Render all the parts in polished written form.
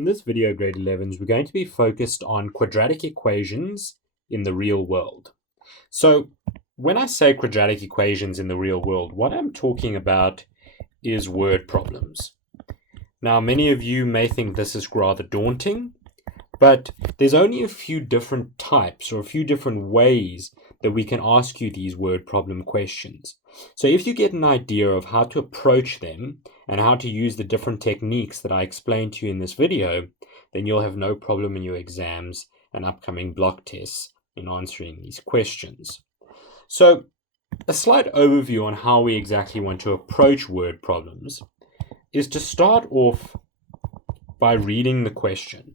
In this video, grade 11s, we're going to be focused on quadratic equations in the real world. So when I say quadratic equations in the real world, what I'm talking about is word problems. Now, many of you may think this is rather daunting, but there's only a few different types or a few different ways that we can ask you these word problem questions. So if you get an idea of how to approach them and how to use the different techniques that I explained to you in this video, then you'll have no problem in your exams and upcoming block tests in answering these questions. So a slight overview on how we exactly want to approach word problems is to start off by reading the question.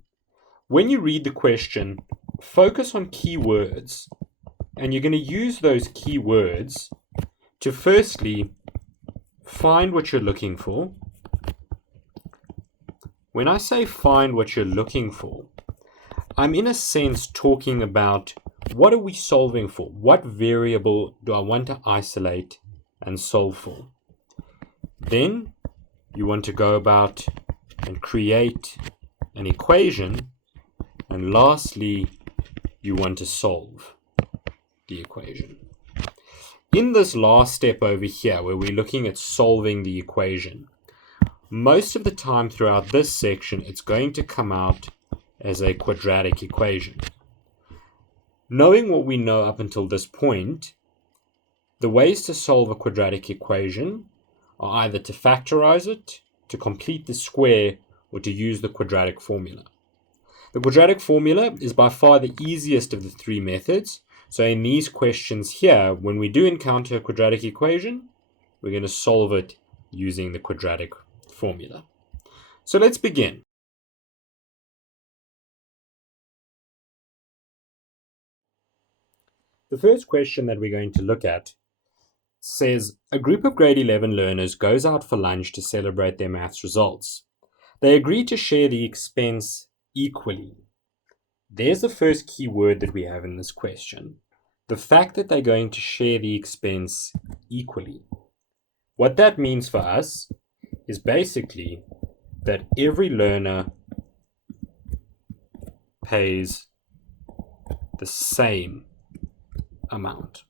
When you read the question, focus on key words, and you're going to use those key words to firstly find what you're looking for. When I say find what you're looking for, I'm in a sense talking about what are we solving for? What variable do I want to isolate and solve for? Then you want to go about and create an equation, and lastly, you want to solve the equation. In this last step over here, where we're looking at solving the equation, most of the time throughout this section, it's going to come out as a quadratic equation. Knowing what we know up until this point, the ways to solve a quadratic equation are either to factorize it, to complete the square, or to use the quadratic formula. The quadratic formula is by far the easiest of the three methods. So in these questions here, when we do encounter a quadratic equation, we're going to solve it using the quadratic formula. So let's begin. The first question that we're going to look at says, a group of grade 11 learners goes out for lunch to celebrate their maths results. They agree to share the expense equally. There's the first key word that we have in this question. The fact that they're going to share the expense equally. What that means for us is basically that every learner pays the same amount.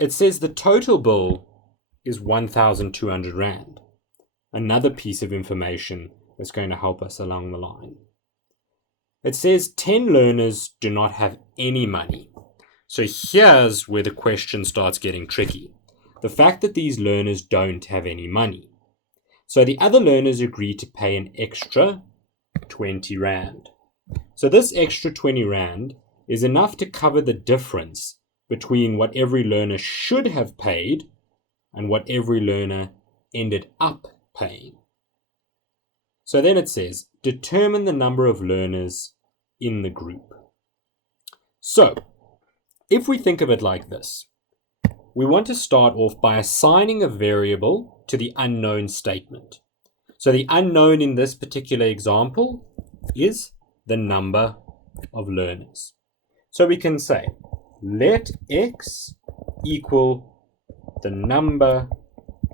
It says the total bill is 1,200 Rand. Another piece of information that's going to help us along the line. It says 10 learners do not have any money. So here's where the question starts getting tricky. The fact that these learners don't have any money. So the other learners agree to pay an extra 20 Rand. So this extra 20 Rand is enough to cover the difference between what every learner should have paid and what every learner ended up paying. So then it says, determine the number of learners in the group. So, if we think of it like this, we want to start off by assigning a variable to the unknown statement. So the unknown in this particular example is the number of learners. So we can say, let x equal the number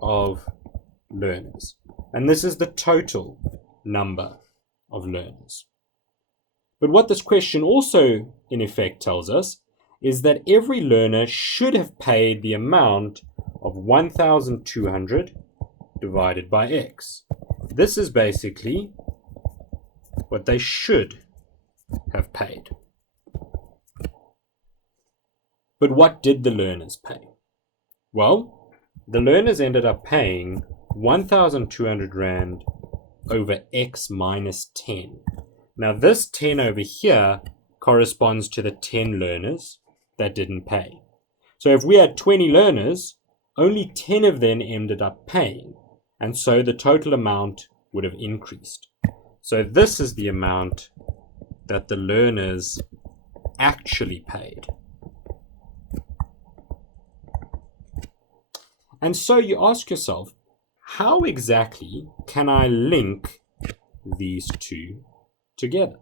of learners. And this is the total number of learners. But what this question also in effect tells us is that every learner should have paid the amount of 1,200 divided by x. This is basically what they should have paid. But what did the learners pay? Well, the learners ended up paying 1,200 Rand over x minus 10. Now this 10 over here corresponds to the 10 learners that didn't pay. So if we had 20 learners, only 10 of them ended up paying, and so the total amount would have increased. So this is the amount that the learners actually paid. And so you ask yourself, how exactly can I link these two together?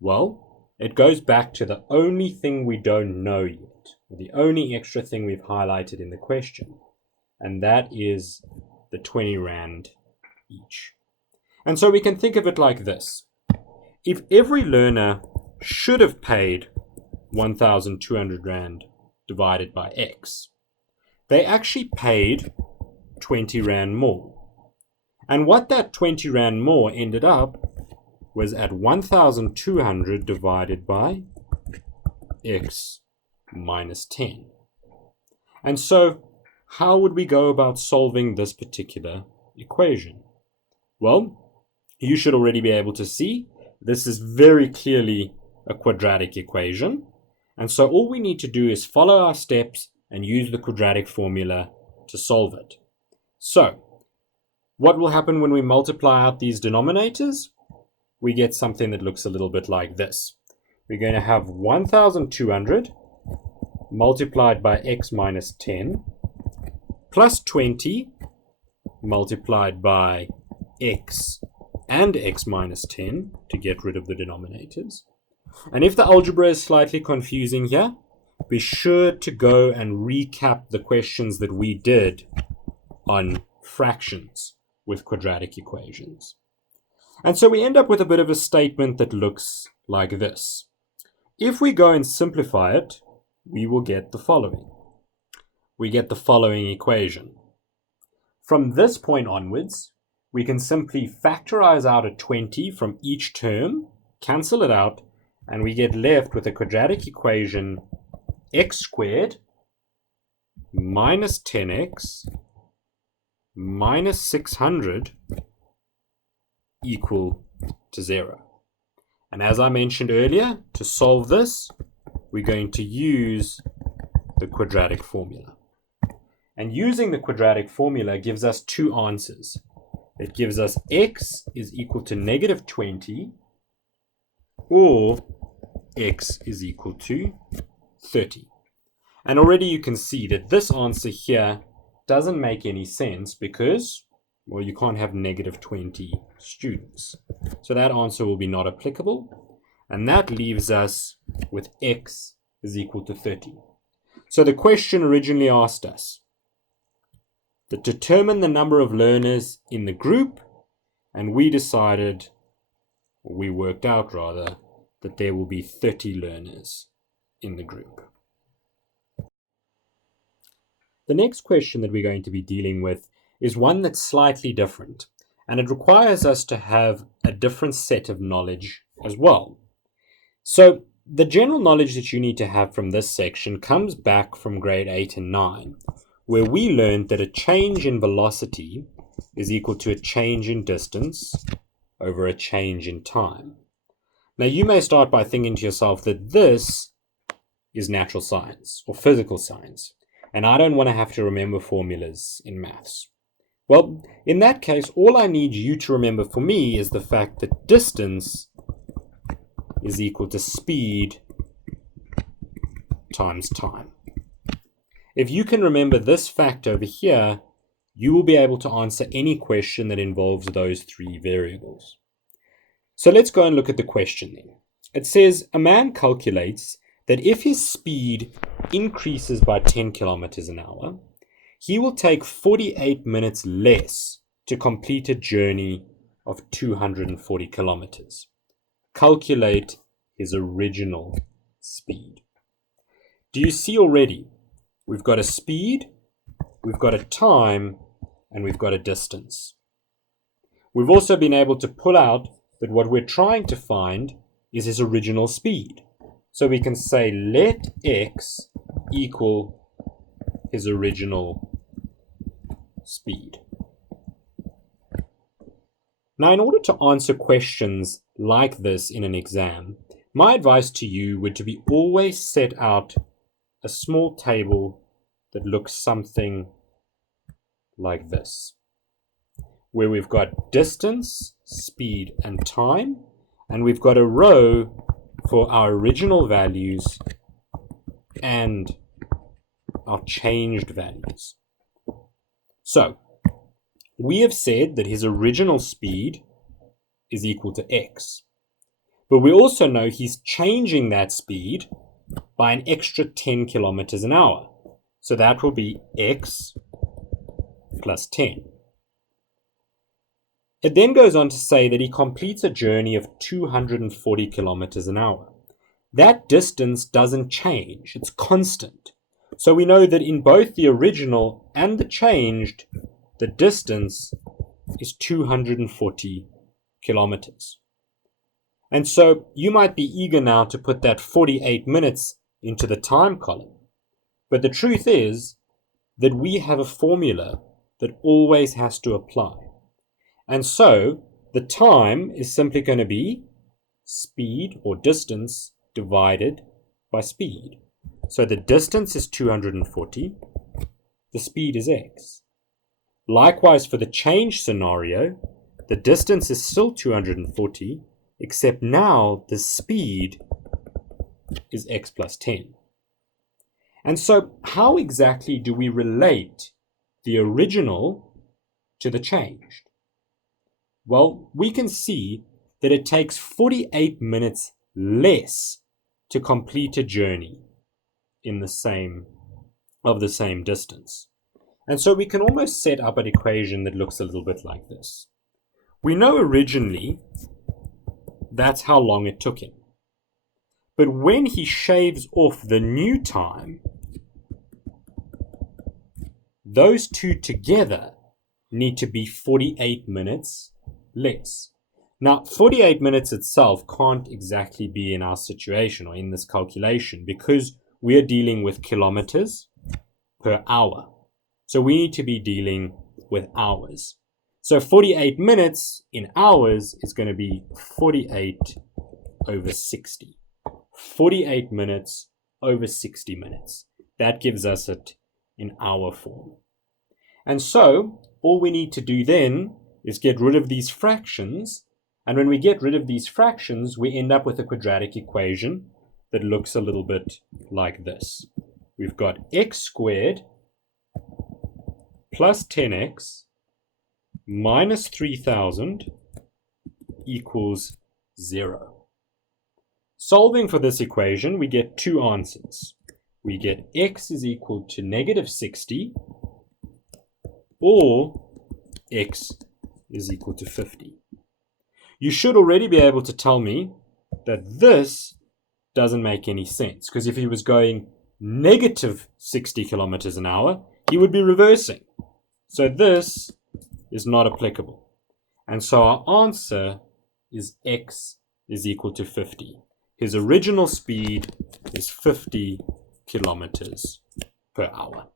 Well, it goes back to the only thing we don't know yet, the only extra thing we've highlighted in the question, and that is the 20 Rand each. And so we can think of it like this. If every learner should have paid 1,200 Rand divided by X, they actually paid 20 Rand more. And what that 20 Rand more ended up was at 1,200 divided by X minus 10. And so, how would we go about solving this particular equation? Well, you should already be able to see this is very clearly a quadratic equation. And so all we need to do is follow our steps and use the quadratic formula to solve it. So, what will happen when we multiply out these denominators? We get something that looks a little bit like this. We're going to have 1,200 multiplied by X minus 10 plus 20 multiplied by X and X minus 10 to get rid of the denominators. And if the algebra is slightly confusing here, be sure to go and recap the questions that we did on fractions with quadratic equations. And so we end up with a bit of a statement that looks like this. If we go and simplify it, we will get the following. We get the following equation. From this point onwards, we can simply factorize out a 20 from each term, cancel it out, and we get left with a quadratic equation x squared minus 10x minus 600 equal to 0. And as I mentioned earlier, to solve this, we're going to use the quadratic formula. And using the quadratic formula gives us two answers. It gives us x is equal to negative 20 or x is equal to 30. And already you can see that this answer here doesn't make any sense because, well, you can't have negative 20 students. So that answer will be not applicable. And that leaves us with x is equal to 30. So the question originally asked us to determine the number of learners in the group, and we worked out rather, that there will be 30 learners in the group. The next question that we're going to be dealing with is one that's slightly different, and it requires us to have a different set of knowledge as well. So the general knowledge that you need to have from this section comes back from grade 8 and 9, where we learned that a change in velocity is equal to a change in distance over a change in time. Now you may start by thinking to yourself that this is natural science or physical science, and I don't want to have to remember formulas in maths. Well, in that case, all I need you to remember for me is the fact that distance is equal to speed times time. If you can remember this fact over here, you will be able to answer any question that involves those three variables. So let's go and look at the question then. It says a man calculates that if his speed increases by 10 kilometers an hour, he will take 48 minutes less to complete a journey of 240 kilometers. Calculate his original speed. Do you see already? We've got a speed, we've got a time, and we've got a distance. We've also been able to pull out that what we're trying to find is his original speed. So we can say let x equal his original speed. Now, in order to answer questions like this in an exam, my advice to you would to be always set out a small table that looks something like this, where we've got distance, speed, and time, and we've got a row for our original values and our changed values. So, we have said that his original speed is equal to x, but we also know he's changing that speed by an extra 10 kilometers an hour. So that will be x plus 10. It then goes on to say that he completes a journey of 240 kilometers an hour. That distance doesn't change, it's constant. So we know that in both the original and the changed, the distance is 240 kilometers. And so you might be eager now to put that 48 minutes into the time column. But the truth is that we have a formula that always has to apply. And so the time is simply going to be speed or distance divided by speed. So the distance is 240, the speed is x. Likewise, for the change scenario, the distance is still 240, except now the speed is x plus 10. And so how exactly do we relate the original to the changed? Well, we can see that it takes 48 minutes less to complete a journey in the same distance. And so we can almost set up an equation that looks a little bit like this. We know originally that's how long it took him. But when he shaves off the new time, those two together need to be 48 minutes less. Now, 48 minutes itself can't exactly be in our situation or in this calculation because we are dealing with kilometers per hour. So we need to be dealing with hours. So 48 minutes in hours is going to be 48 over 60. 48 minutes over 60 minutes. That gives us it in hour form. And so all we need to do then is get rid of these fractions. And when we get rid of these fractions, we end up with a quadratic equation that looks a little bit like this. We've got x squared plus 10x minus 3000 equals 0. Solving for this equation, we get two answers. We get x is equal to negative 60 or x is equal to 50. You should already be able to tell me that this doesn't make any sense, because if he was going negative 60 kilometers an hour, he would be reversing. So this is not applicable. And so our answer is x is equal to 50. His original speed is 50 kilometers per hour.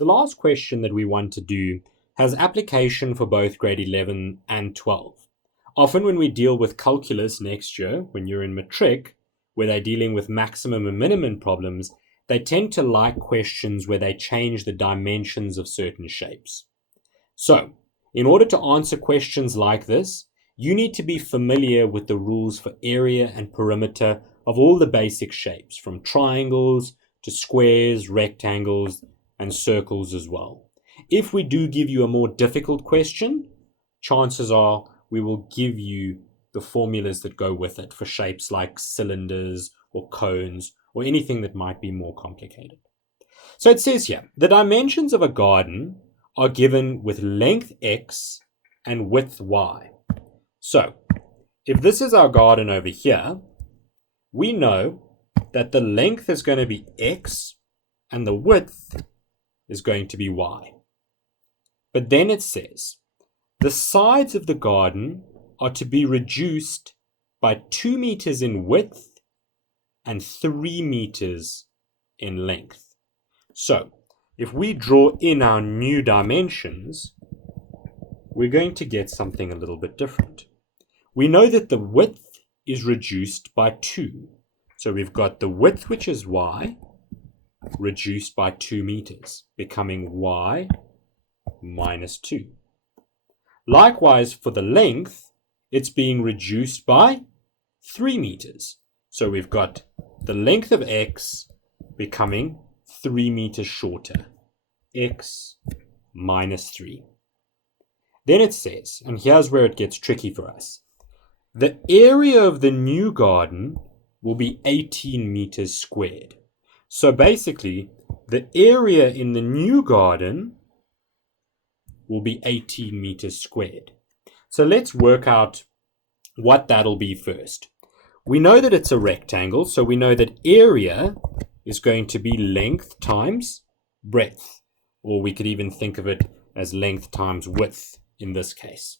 The last question that we want to do has application for both grade 11 and 12. Often when we deal with calculus next year, when you're in matric, where they're dealing with maximum and minimum problems, they tend to like questions where they change the dimensions of certain shapes. So, in order to answer questions like this, you need to be familiar with the rules for area and perimeter of all the basic shapes, from triangles to squares, rectangles, and circles as well. If we do give you a more difficult question, chances are we will give you the formulas that go with it for shapes like cylinders or cones or anything that might be more complicated. So it says here, the dimensions of a garden are given with length x and width y. So if this is our garden over here, we know that the length is going to be x and the width is going to be y. But then it says, the sides of the garden are to be reduced by 2 meters in width and 3 meters in length. So, if we draw in our new dimensions, we're going to get something a little bit different. We know that the width is reduced by 2. So we've got the width, which is y, reduced by 2 meters, becoming y minus 2. Likewise, for the length, it's being reduced by 3 meters. So we've got the length of x becoming 3 meters shorter, x minus 3. Then it says, and here's where it gets tricky for us, the area of the new garden will be 18 meters squared. So basically, the area in the new garden will be 18 meters squared. So let's work out what that'll be first. We know that it's a rectangle, so we know that area is going to be length times breadth, or we could even think of it as length times width in this case.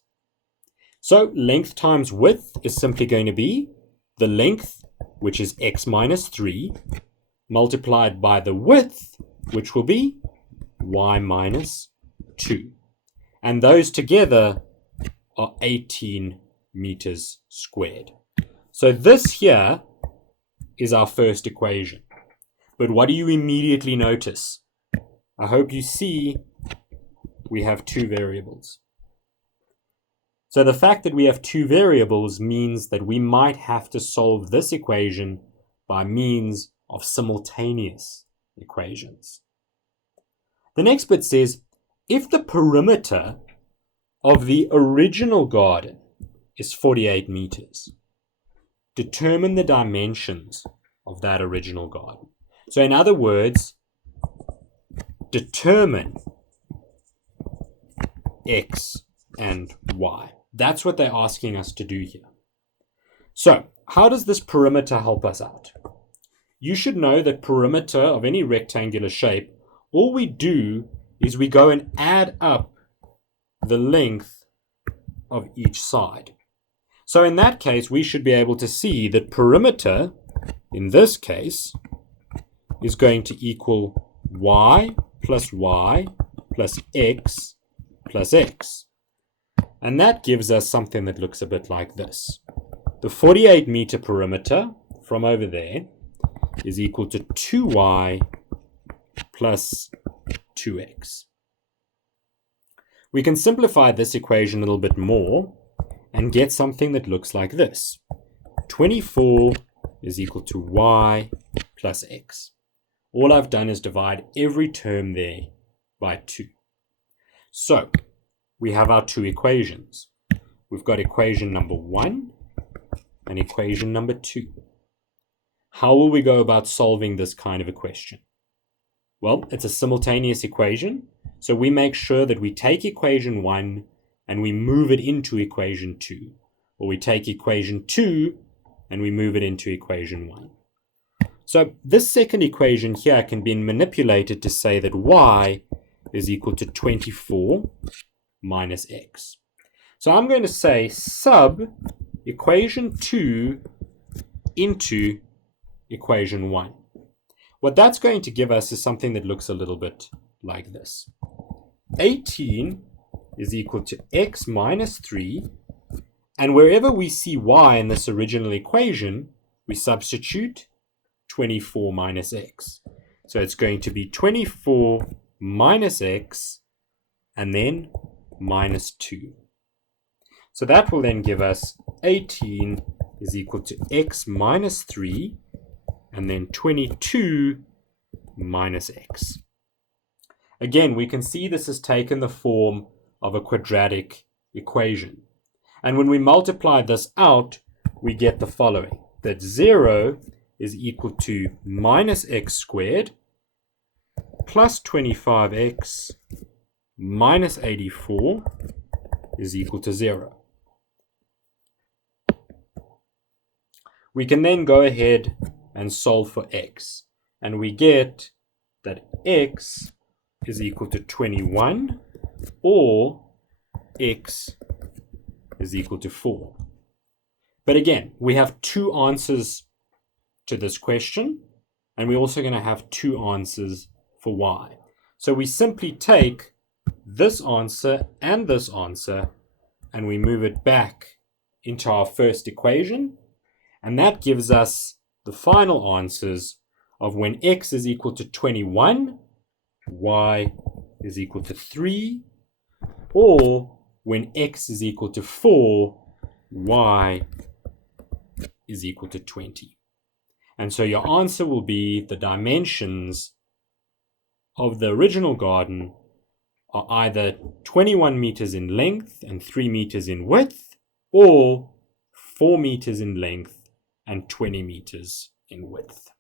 So length times width is simply going to be the length, which is x minus 3, multiplied by the width, which will be y minus 2. And those together are 18 meters squared. So this here is our first equation. But what do you immediately notice? I hope you see we have two variables. So the fact that we have two variables means that we might have to solve this equation by means of simultaneous equations. The next bit says, if the perimeter of the original garden is 48 meters, determine the dimensions of that original garden. So in other words, determine x and y. That's what they're asking us to do here. So how does this perimeter help us out? You should know that perimeter of any rectangular shape, all we do is we go and add up the length of each side. So in that case, we should be able to see that perimeter, in this case, is going to equal y plus x plus x. And that gives us something that looks a bit like this. The 48 meter perimeter from over there is equal to 2y plus 2x. We can simplify this equation a little bit more and get something that looks like this. 24 is equal to y plus x. All I've done is divide every term there by 2. So we have our two equations. We've got equation number 1 and equation number 2. How will we go about solving this kind of a question? Well, it's a simultaneous equation, so we make sure that we take equation 1 and we move it into equation 2, or we take equation 2 and we move it into equation 1. So this second equation here can be manipulated to say that y is equal to 24 minus x. So I'm going to say sub equation 2 into equation 1. What that's going to give us is something that looks a little bit like this. 18 is equal to x minus 3, and wherever we see y in this original equation, we substitute 24 minus x. So it's going to be 24 minus x and then minus 2. So that will then give us 18 is equal to x minus 3 and then 22 minus x. Again, we can see this has taken the form of a quadratic equation. And when we multiply this out, we get the following, that 0 is equal to minus x squared plus 25x minus 84 is equal to 0. We can then go ahead and solve for x, and we get that x is equal to 21 or x is equal to 4. But again, we have two answers to this question, and we're also going to have two answers for y. So we simply take this answer and this answer and we move it back into our first equation, and that gives us the final answers of when x is equal to 21, y is equal to 3, or when x is equal to 4, y is equal to 20. And so your answer will be the dimensions of the original garden are either 21 meters in length and 3 meters in width, or 4 meters in length and 20 meters in width.